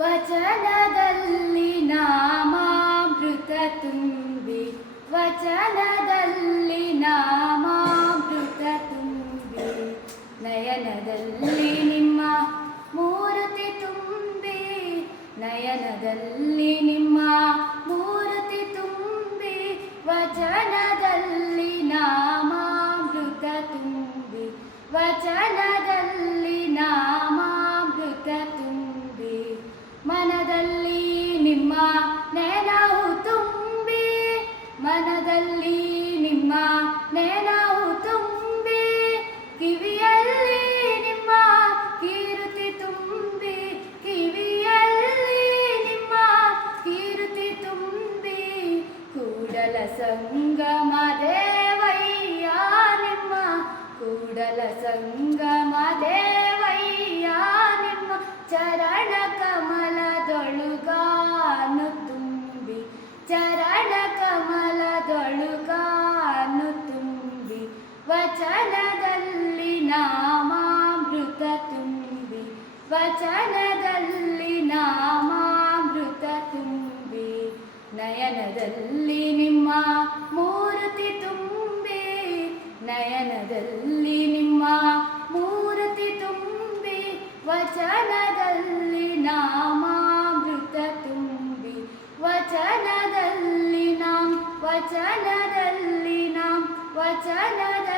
ವಚನದಲ್ಲಿ ನಾಮಾಮೃತ ತುಂಬಿ, ವಚನದಲ್ಲಿ ನಾಮಾಮೃತ ತುಂಬಿ, ನಯನದಲ್ಲಿ ನಿಮ್ಮ ಮೂರ್ತಿ ತುಂಬಿ, ನಯನದಲ್ಲಿ ನಿಮ್ಮ ಮೂರ್ತಿ ತುಂಬಿ, ವಚನದಲ್ಲಿ ನಾಮಾಮೃತ ತುಂಬಿ, ವಚನದಲ್ಲಿ ನಾಮಾಮೃತ ತುಂಬಿ, ಮನದಲ್ಲಿ ನಿಮ್ಮ ನೆನಹು ತುಂಬಿ, ಮನದಲ್ಲಿ ನಿಮ್ಮ ನೆನಹು ತುಂಬಿ, ಕಿವಿಯಲ್ಲಿ ನಿಮ್ಮ ಕೀರ್ತಿ ತುಂಬಿ, ಕಿವಿಯಲ್ಲಿ ನಿಮ್ಮ ಕೀರ್ತಿ ತುಂಬಿ, ಕೂಡಲ ಸಂಗಮ ದೇವಯ್ಯ ನಿಮ್ಮ, ಕೂಡಲ ಸಂಗಮ ದೇವಯ್ಯ ನಿಮ್ಮ ಚರಣ ಕಮಲದೊಳುಗಾನು ತುಂಬಿ, ಚರಣ ಕಮಲದೊಳುಗಾನು ತುಂಬಿ, ವಚನದಲ್ಲಿ ನಾಮಾಮೃತ ತುಂಬಿ, ವಚನದಲ್ಲಿ ನಾಮಾಮೃತ ತುಂಬಿ, ನಯನದಲ್ಲಿ ನಿಮ್ಮ ಮೂರ್ತಿ ತುಂಬಿ, ನಯನದಲ್ಲಿ ನಿಮ್ಮ ಮೂರ್ತಿ ತುಂಬಿ, ವಚನದಲ್ಲಿ ನಾಮಾಮೃತ ತುಂಬಿ, ವಚನದಲ್ಲಿ ವಚನದಲ್ಲಿ ವಚನದಲ್ಲಿ